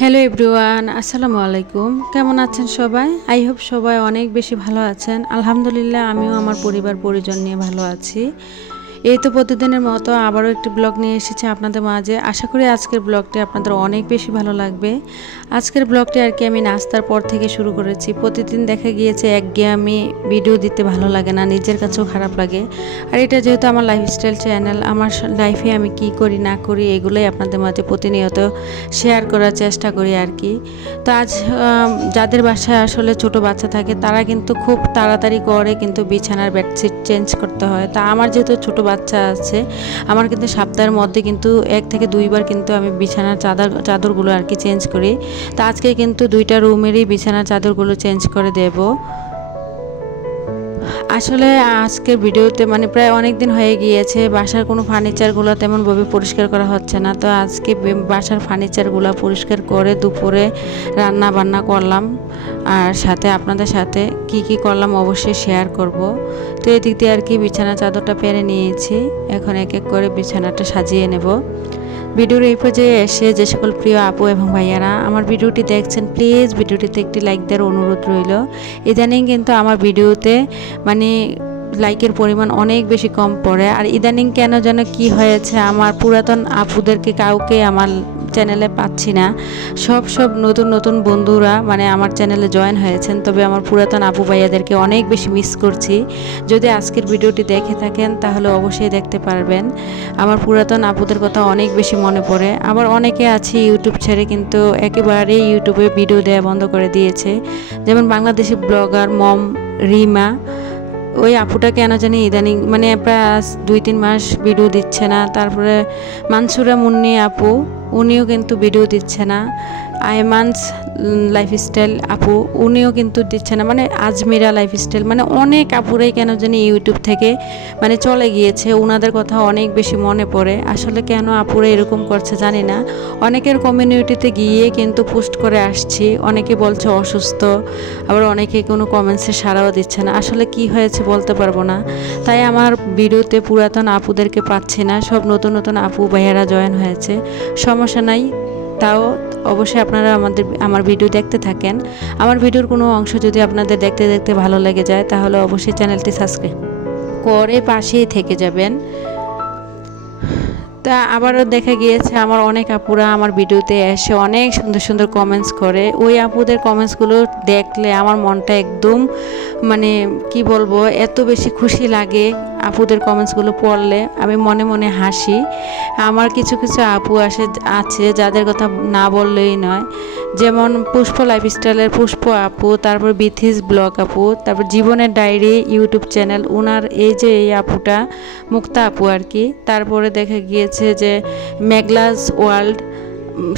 Hello everyone আসসালামু আলাইকুম। কেমন আছেন সবাই? আই হোপ সবাই অনেক বেশি ভালো আছেন। আলহামদুলিল্লাহ, আমিও আমার পরিবার পরিজন নিয়ে ভালো আছি। এই তো প্রতিদিনের মতো আবারও একটি ব্লগ নিয়ে এসেছি আপনাদের মাঝে। আশা করি আজকের ব্লগটি আপনাদের অনেক বেশি ভালো লাগবে। আজকের ব্লগটি আর কি আমি নাস্তার পর থেকে শুরু করেছি। প্রতিদিন দেখা গিয়েছে একঘেয়ে আমি ভিডিও দিতে ভালো লাগে না, নিজের কাছেও খারাপ লাগে। আর এটা যেহেতু আমার লাইফস্টাইল চ্যানেল আমার লাইফে আমি কি করি, না করি, এগুলোই আপনাদের মাঝে প্রতিনিয়ত শেয়ার করার চেষ্টা করি আর কি। তো আজ যাদের বাসায় আসলে ছোট বাচ্চা থাকে, তারা কিন্তু খুব তাড়াতাড়ি করে কিন্তু বিছানার বেডশিট চেঞ্জ করতে হয়। তা আমার যেহেতু ছোট বাচ্চা আছে। আমার কিন্তু সপ্তাহের মধ্যে কিন্তু এক থেকে দুইবার কিন্তু আমি বিছানার চাদর, চাদরগুলো আর কি চেঞ্জ করি। তা আজকে কিন্তু দুইটা রুমেরই বিছানার চাদরগুলো চেঞ্জ করে দেবো। আসলে আজকের ভিডিওতে মানে প্রায় অনেক দিন হয়ে গিয়েছে, বাসার কোনো ফার্নিচারগুলো তেমনভাবে পরিষ্কার করা হচ্ছে না। তো আজকে বাসার ফার্নিচারগুলো পরিষ্কার করে দুপুরে রান্না বান্না করলাম। আর সাথে আপনাদের সাথে কি কি করলাম অবশ্যই শেয়ার করব। তো এদিক দিয়ে আর কি বিছানা চাদরটা পেরে নিয়েছি। এখন এক এক করে বিছানাটা সাজিয়ে নেব। ভিডিওর এই পর্যায়ে এসে যে সকল প্রিয় আপু এবং ভাইয়ারা, আমার ভিডিওটি দেখছেন প্লিজ ভিডিওটিতে একটি লাইক দেওয়ার অনুরোধ রইল। ইদানিং কিন্তু আমার ভিডিওতে মানে লাইকের পরিমাণ অনেক বেশি কম পড়ে। আর ইদানিং কেন যেন কি হয়েছে, আমার পুরাতন আপুদেরকে কাউকে আমার চ্যানেলে পাচ্ছি না। সব সব নতুন নতুন বন্ধুরা মানে আমার চ্যানেলে জয়েন হয়েছেন। তবে আমার পুরাতন আপু ভাইয়াদেরকে অনেক বেশি মিস করছি। যদি আজকের ভিডিওটি দেখে থাকেন, তাহলে অবশ্যই দেখতে পারবেন। আমার পুরাতন আপুদের কথা অনেক বেশি মনে পড়ে। আবার অনেকে আছে ইউটিউব ছেড়ে কিন্তু একেবারেই ইউটিউবে ভিডিও দেওয়া বন্ধ করে দিয়েছে। যেমন বাংলাদেশি ব্লগার মম রিমা। ওই আপুটা কেন জানি ইদানিং মানে প্রায় দুই, তিন মাস ভিডিও দিচ্ছে না। তারপরে মানসুরা মুন্নি আপু। উনিও কিন্তু ভিডিও দিচ্ছে না। আয়মানস লাইফস্টাইল আপু, উনিও কিন্তু দিচ্ছে না। মানে আজমিরা লাইফস্টাইল মানে অনেক আপুরাই কেন জানি ইউটিউব থেকে মানে চলে গিয়েছে। ওনাদের কথা অনেক বেশি মনে পড়ে। আসলে কেন আপুরা এরকম করছে জানি না। অনেকের কমিউনিটিতে গিয়ে কিন্তু পোস্ট করে আসছি। অনেকে বলছে অসুস্থ, আবার অনেকে কোনো কমেন্টসে সাড়াও দিচ্ছে না। আসলে কি হয়েছে বলতে পারব না। তাই আমার ভিডিওতে পুরাতন আপুদেরকে পাচ্ছি না। সব নতুন নতুন আপু, ভাইয়ারা জয়েন হয়েছে। সমস্যা নাই। তাও অবশ্যই আপনারা আমাদের, আমার ভিডিও দেখতে থাকেন। আমার ভিডিওর কোনো অংশ যদি আপনাদের দেখতে দেখতে ভালো লেগে যায়, তাহলে অবশ্যই চ্যানেলটি সাবস্ক্রাইব করে পাশেই থেকে যাবেন। তা আবারও দেখা গিয়েছে আমার অনেক আপুরা আমার ভিডিওতে এসে অনেক সুন্দর সুন্দর কমেন্টস করে। ওই আপুদের কমেন্টসগুলো দেখলে আমার মনটা একদম মানে কি বলব, এত বেশি খুশি লাগে। আপুদের কমেন্টসগুলো পড়লে আমি মনে মনে হাসি। আমার কিছু কিছু আপু আসে, আছে যাদের কথা না বললেই নয়। যেমন পুষ্প লাইফস্টাইলের পুষ্প আপু, তারপর বিথিস ব্লগ আপু, তারপর জীবনের ডায়েরি ইউটিউব চ্যানেল ওনার এই যে এই আপুটা, মুক্তা আপু আর কি। তারপরে দেখা গিয়েছে যে মেগলাস ওয়ার্ল্ড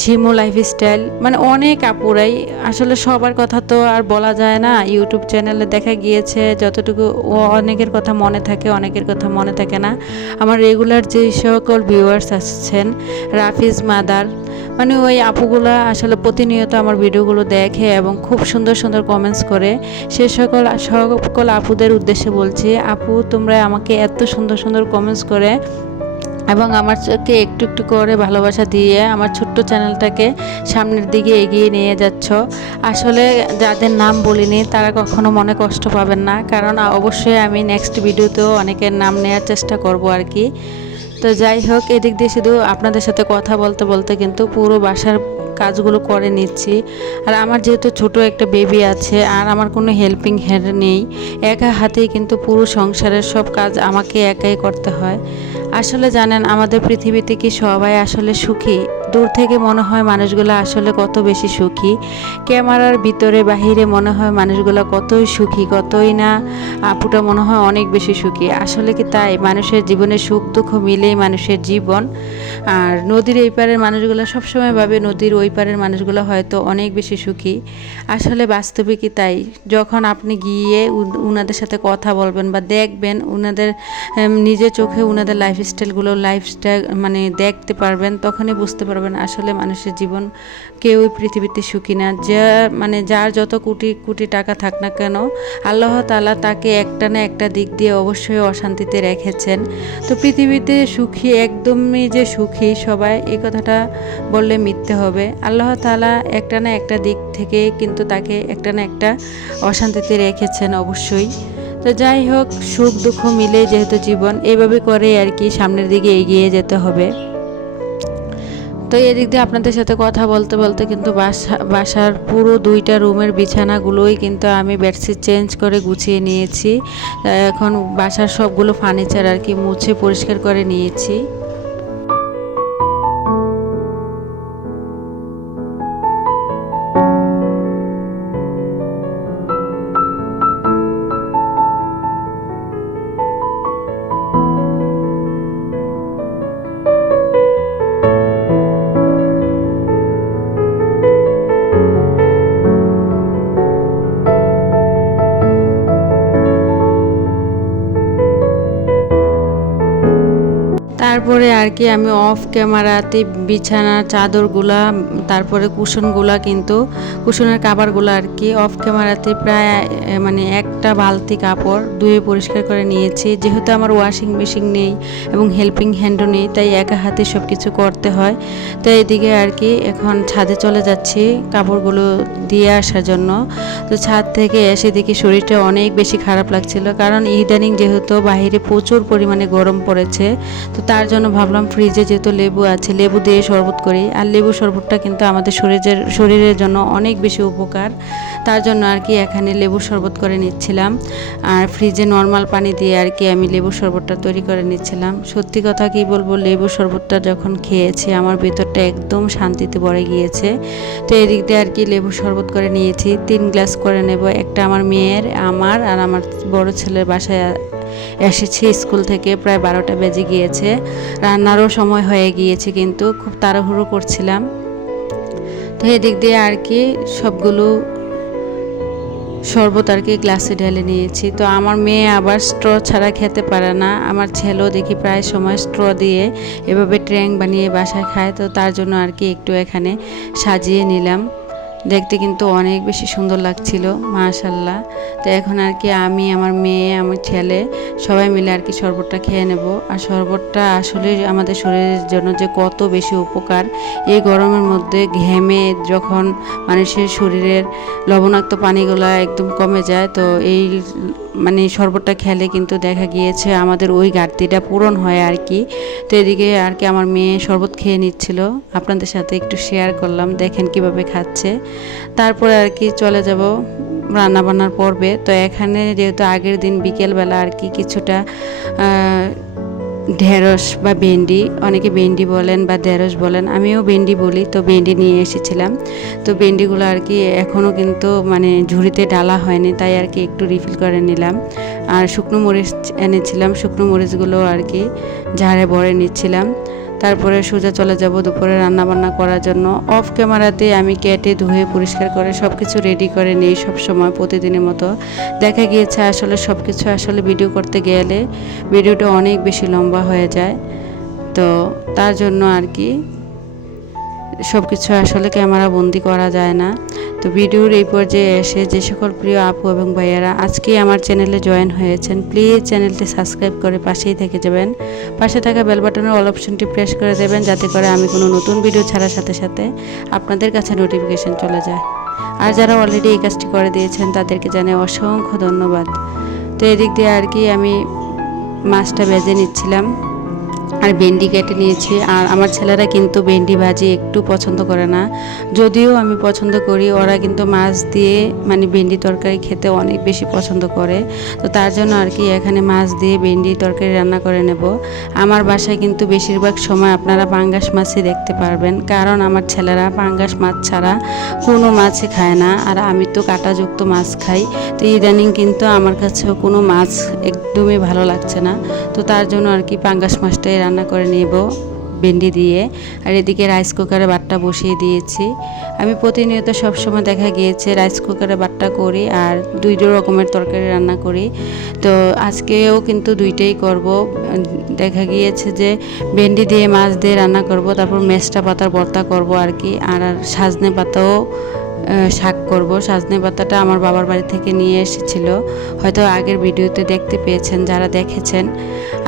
শিমু লাইফস্টাইল মানে অনেক আপুরাই, আসলে সবার কথা তো আর বলা যায় না। ইউটিউব চ্যানেলে দেখা গিয়েছে, যতটুকু অনেকের কথা মনে থাকে, অনেকের কথা মনে থাকে না। আমার রেগুলার যে সকল ভিউয়ার্স আসছেন, রাফিজ মাদার মানে ওই আপুগুলা আসলে প্রতিনিয়ত আমার ভিডিওগুলো দেখে এবং খুব সুন্দর সুন্দর কমেন্টস করে। সে সকল সকল আপুদের উদ্দেশ্যে বলছি, আপু তোমরা আমাকে এত সুন্দর সুন্দর কমেন্টস করে এবং আমার চোখে একটু একটু করে ভালোবাসা দিয়ে আমার ছোট্ট চ্যানেলটাকে সামনের দিকে এগিয়ে নিয়ে যাচ্ছ। আসলে যাদের নাম বলিনি, তারা কখনো মনে কষ্ট পাবেন না। কারণ অবশ্যই আমি নেক্সট ভিডিওতেও অনেকের নাম নেওয়ার চেষ্টা করব আর কি। তো যাই হোক, এদিক দিয়ে শুধু আপনাদের সাথে কথা বলতে বলতে কিন্তু পুরো বাসার কাজগুলো করে নিচ্ছি। আর আমার যেহেতু ছোট একটা বেবি আছে, আর আমার কোনো হেল্পিং হ্যান্ড নেই, একা হাতেই কিন্তু পুরো সংসারের সব কাজ আমাকে একাই করতে হয়। আসলে জানেন, আমাদের পৃথিবীতে কি সবাই আসলে সুখী? দূর থেকে মনে হয় মানুষগুলো আসলে কত বেশি সুখী। ক্যামেরার ভিতরে বাহিরে মনে হয় মানুষগুলো কতই সুখী, কতই না। আপুটা মনে হয় অনেক বেশি সুখী। আসলে কি তাই? মানুষের জীবনে সুখ দুঃখ মিলেই মানুষের জীবন। আর নদীর এই পারের মানুষগুলো সবসময় ভাবে নদীর ওই পারের মানুষগুলো হয়তো অনেক বেশি সুখী। আসলে বাস্তবে কি তাই? যখন আপনি গিয়ে উন- উনাদের সাথে কথা বলবেন বা দেখবেন, উনাদের নিজের চোখে উনাদের লাইফস্টাইলগুলো লাইফস্টাইল মানে দেখতে পারবেন, তখনই বুঝতে পারবেন পারবেন আসলে মানুষের জীবন কেউই পৃথিবীতে সুখী না। যা মানে যার যত কোটি কোটি টাকা থাক না কেন, আল্লাহ তালা তাকে একটা না একটা দিক দিয়ে অবশ্যই অশান্তিতে রেখেছেন। তো পৃথিবীতে সুখী, একদমই যে সুখী সবাই এই কথাটা বললে মিথ্যে হবে। আল্লাহ তালা একটা না একটা দিক থেকে কিন্তু তাকে একটা না একটা অশান্তিতে রেখেছেন অবশ্যই। তো যাই হোক, সুখ দুঃখ মিলে যেহেতু জীবন এইভাবে করে আর কি সামনের দিকে এগিয়ে যেতে হবে। তো এদিক দিয়ে আপনাদের সাথে কথা বলতে বলতে কিন্তু বাসা, বাসার পুরো দুইটা রুমের বিছানাগুলোই কিন্তু আমি বেডশিট চেঞ্জ করে গুছিয়ে নিয়েছি। এখন বাসার সবগুলো ফার্নিচার আর কি মুছে পরিষ্কার করে নিয়েছি। তারপরে আর কি আমি অফ ক্যামেরাতে বিছানার চাদরগুলা, তারপরে কুশনগুলা কিন্তু, কুশনের কাবারগুলো আর কি অফ ক্যামেরাতে প্রায় মানে একটা বালতি কাপড় ধুয়ে পরিষ্কার করে নিয়েছি। যেহেতু আমার ওয়াশিং মেশিন নেই এবং হেল্পিং হ্যান্ডও নেই, তাই একা হাতে সব কিছু করতে হয়। তো এদিকে আর কি এখন ছাদে চলে যাচ্ছি কাপড়গুলো দিয়ে আসার জন্য। তো ছাদ থেকে এসে দেখি শরীরটা অনেক বেশি খারাপ লাগছিল। কারণ ইদানিং যেহেতু বাইরে প্রচুর পরিমাণে গরম পড়েছে, তো তার জন্য ভাবলাম ফ্রিজে যেহেতু লেবু আছে, লেবু দিয়ে শরবত করি। আর লেবু শরবতটা কিন্তু আমাদের শরীরের শরীরের জন্য অনেক বেশি উপকার। তার জন্য আর কি এখানে লেবু শরবত করে নিচ্ছিলাম। আর ফ্রিজে নর্মাল পানি দিয়ে আর কি আমি লেবু শরবতটা তৈরি করে নিচ্ছিলাম। সত্যি কথা কি বলব লেবু শরবতটা যখন খেয়েছি, আমার ভেতরটা একদম শান্তিতে ভরে গিয়েছে। তো এদিক দিয়ে আর কি লেবু শরবত করে নিয়েছি। তিন গ্লাস করে নেব। একটা আমার মেয়ের, আমার আর আমার বড় ছেলের বাসায় এসেছি স্কুল থেকে প্রায় বারোটা বেজে গিয়েছে। রান্নারও সময় হয়ে গিয়েছে কিন্তু খুব তাড়াহুড়ো করছিলাম। তো এদিক দিয়ে আর কি সবগুলো শরবত আর কি গ্লাসে ঢেলে নিয়েছি। তো আমার মেয়ে আবার স্ট্র ছাড়া খেতে পারে না। আমার ছেলেও দেখি প্রায় সময় স্ট্র দিয়ে এভাবে ট্র্যাং বানিয়ে বাসায় খায়। তো তার জন্য আর কি একটু এখানে সাজিয়ে নিলাম। দেখতে কিন্তু অনেক বেশি সুন্দর লাগছিল মাশাল্লাহ তো এখন আর কি আমি, আমার মেয়ে, আমার ছেলে সবাই মিলে আর কি শরবতটা খেয়ে নেব। আর শরবতটা আসলে আমাদের শরীরের জন্য যে কত বেশি উপকার, এই গরমের মধ্যে ঘেমে যখন মানুষের শরীরের লবণাক্ত পানিগুলো একদম কমে যায়, তো এই মানে শরবতটা খেলে কিন্তু দেখা গিয়েছে আমাদের ওই ঘাটতিটা পূরণ হয় আর কি। তো এদিকে আর কি আমার মেয়ে শরবত খেয়ে নিচ্ছিল। আপনাদের সাথে একটু শেয়ার করলাম, দেখেন কীভাবে খাচ্ছে। তারপরে আর কি চলে যাব রান্না বান্নার পর্বে। তো এখানে যেহেতু আগের দিন বিকেলবেলা আর কি কিছুটা ঢেঁড়স বা ভেন্ডি, অনেকে ভেন্ডি বলেন বা ঢেঁড়স বলেন, আমিও ভেন্ডি বলি, তো ভেন্ডি নিয়ে এসেছিলাম। তো ভেন্ডিগুলো আর কি এখনও কিন্তু মানে ঝুড়িতে ডালা হয়নি, তাই আর কি একটু রিফিল করে নিলাম। আর শুকনো মরিচ এনেছিলাম, শুকনো মরিচগুলো আর কি ঝাড়ে ভরে নিচ্ছিলাম। তারপরে সোজা চলে যাব দুপুরে রান্না বান্না করার জন্য। অফ ক্যামেরাতে আমি কেটে ধুয়ে পরিষ্কার করে সব কিছু রেডি করে নিই সব সময় প্রতিদিনের মতো। দেখা গিয়েছে আসলে সব কিছু আসলে ভিডিও করতে গেলে ভিডিওটা অনেক বেশি লম্বা হয়ে যায়। তো তার জন্য আর কি সব কিছু আসলে ক্যামেরা বন্দি করা যায় না। তো ভিডিওর এই পর্যায়ে এসে যে সকল প্রিয় আপু এবং ভাইয়ারা, আজকে আমার চ্যানেলে জয়েন হয়েছেন প্লিজ চ্যানেলটি সাবস্ক্রাইব করে পাশেই থেকে যাবেন। পাশে থাকা বেল বাটনের অল অপশনটি প্রেস করে দেবেন, যাতে করে আমি কোনো নতুন ভিডিও ছাড়ার সাথে সাথে আপনাদের কাছে নোটিফিকেশন চলে যায়। আর যারা অলরেডি এই কাজটি করে দিয়েছেন, তাদেরকে জানাই অসংখ্য ধন্যবাদ। তো এদিক দিয়ে আর কি আমি মাছটা বেজে নিচ্ছিলাম। আর ভেন্ডি কেটে নিয়েছি। আর আমার ছেলেরা কিন্তু ভেন্ডি ভাজি একটু পছন্দ করে না। যদিও আমি পছন্দ করি, ওরা কিন্তু মাছ দিয়ে মানে ভেন্ডি তরকারি খেতে অনেক বেশি পছন্দ করে। তো তার জন্য আর কি এখানে মাছ দিয়ে ভেন্ডি তরকারি রান্না করে নেব। আমার বাসায় কিন্তু বেশিরভাগ সময় আপনারা পাঙ্গাস মাছই দেখতে পারবেন। কারণ আমার ছেলেরা পাঙ্গাস মাছ ছাড়া কোনো মাছই খায় না। আর আমি তো কাঁটাযুক্ত মাছ খাই। তো ইদানিং কিন্তু আমার কাছেও কোনো মাছ একদমই ভালো লাগছে না। তো তার জন্য আর কি পাঙ্গাস মাছটাই রান্না করে নেব, ভেন্ডি দিয়ে। আর এদিকে রাইস কুকারে বাটটা বসিয়ে দিয়েছি। আমি প্রতিনিয়ত সবসময় দেখা গিয়েছে রাইস কুকারে বাটটা করি আর দুই রকমের তরকারি রান্না করি। তো আজকেও কিন্তু দুইটাই করব। দেখা গিয়েছে যে ভেন্ডি দিয়ে, মাছ দিয়ে রান্না করব, তারপর মেষ্টা পাতার ভর্তা করব আর কি। আর সাজনে পাতাও শাক করব। সাজনে পাতাটা আমার বাবার বাড়ি থেকে নিয়ে এসেছিল। হয়তো আগের ভিডিওতে দেখতে পেয়েছেন, যারা দেখেছেন।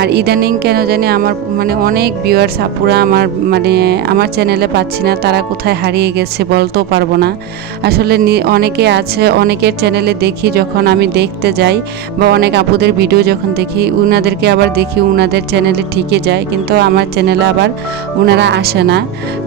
আর ইদানিং কেন জানি আমার মানে অনেক ভিউয়ার্স আপুরা আমার মানে আমার চ্যানেলে পাচ্ছি না, তারা কোথায় হারিয়ে গেছে বলতেও পারব না। আসলে অনেকে আছে, অনেকের চ্যানেলে দেখি যখন আমি দেখতে যাই, বা অনেক আপুদের ভিডিও যখন দেখি, উনাদেরকে আবার দেখি, উনাদের চ্যানেলে ঠিকই যায়, কিন্তু আমার চ্যানেলে আবার উনারা আসে না।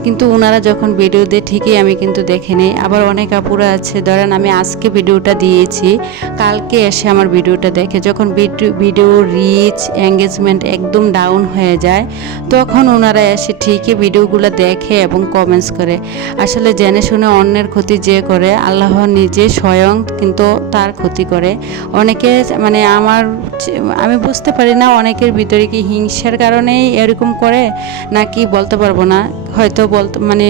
কিন্তু উনারা যখন ভিডিও দেয়, ঠিকই আমি কিন্তু দেখে নিই। আবার অনেক আপুরা আছে। ধরেন আমি আজকে ভিডিওটা দিয়েছি, কালকে এসে আমার ভিডিওটা দেখে যখন ভিডিও- ভিডিও রিচ এঙ্গেজমেন্ট একদম ডাউন হয়ে যায়, তখন ওনারা এসে ঠিকই ভিডিওগুলো দেখে এবং কমেন্টস করে। আসলে জেনে শুনে অন্যের ক্ষতি যে করে, আল্লাহ নিজে স্বয়ং কিন্তু তার ক্ষতি করে। অনেকে মানে আমার আমি বুঝতে পারি না অনেকের ভিতরে কি হিংসার কারণেই এরকম করে, নাকি বলতে পারব না। হয়তো বলতো মানে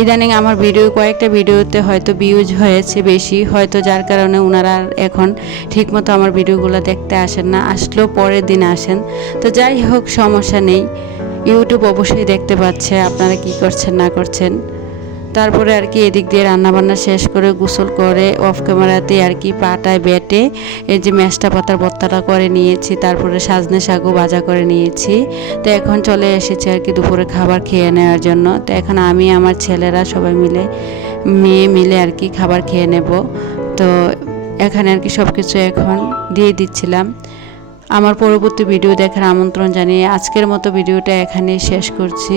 ইদানিং আমার ভিডিও, কয়েকটা ভিডিওতে হয়তো ভিউজ হয়েছে বেশি, হয়তো যার কারণে ওনারা এখন ঠিকমতো আমার ভিডিওগুলো দেখতে আসেন না, আসলেও পরের দিন আসেন। তো যাই হোক, সমস্যা নেই। ইউটিউব অবশ্যই দেখতে পাচ্ছে, আপনারা কি করছেন, না করছেন। তারপরে আর কি এদিক দিয়ে রান্নাবান্না শেষ করে গোসল করে অফ ক্যামেরাতে আর কি পাটায় বেটে এই যে মেষ্টা পাতার ভর্তাটা করে নিয়েছি, তারপরে সাজনে শাকও ভাজা করে নিয়েছি। তো এখন চলে এসেছে আর কি দুপুরে খাবার খেয়ে নেওয়ার জন্য। তো এখন আমি, আমার ছেলেরা সবাই মিলে, মেয়ে মিলে আর কি খাবার খেয়ে নেব। তো এখানে আর কি সব কিছু এখন দিয়ে দিচ্ছিলাম। আমার পরবর্তী ভিডিও দেখার আমন্ত্রণ জানিয়ে আজকের মতো ভিডিওটা এখানেই শেষ করছি।